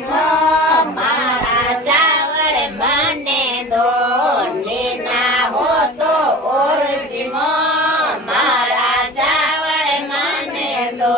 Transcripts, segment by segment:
મારા ચાવળ મને દો લેના હો તો ઓરજીમાં મારા ચાવળ મને દો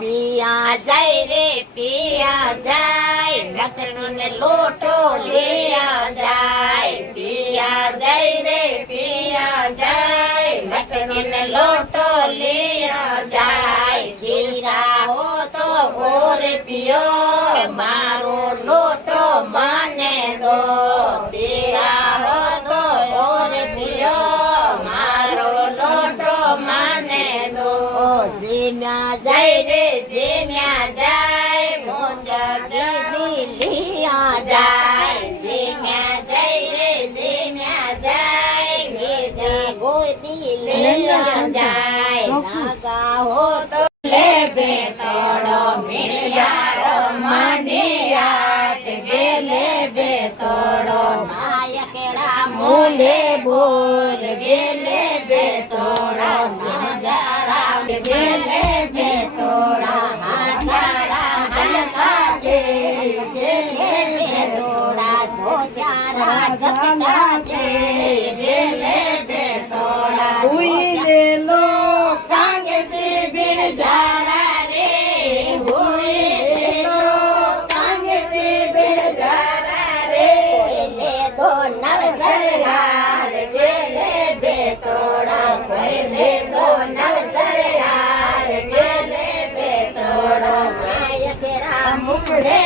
પિયા જાય રે પિયા જાય નખરું ને લોટો લેયા જાય પિયા જાય રે પિયા જાય નખરું ને લોટો લેયા જાય ધીરા હો તો ઓર પિયો મારો લોટો મને દો ધીરા હો તો ઓર પિયો મારો લોટો મને દો જેમ્યા જાય રે જેમ્યા જાય મોજા જલ્દી लिया जाए जेम्या जाए रे जेम्या जाए मेरे गोदी लिया जाए नागा हो तो ले बे तोड़ो मिड़ियारो मांडियाट गेले बे तोड़ो नायकड़ा मुंडे बोल गेले बे तोड़ो मिड़जारा गेले बे तोड़ा हाथारा हलका से गेले बे तोड़ा दोचारा गपना से गेले बे तोड़ा हुई लो कांगे से बिड़ जारा रे हुई लो कांगे से बिड़ जारा रे ले दो नवसर हार गेले बे तोड़ा ले दो नवसर हार गेले बे तोड़ा मायकड़ा मुखड़े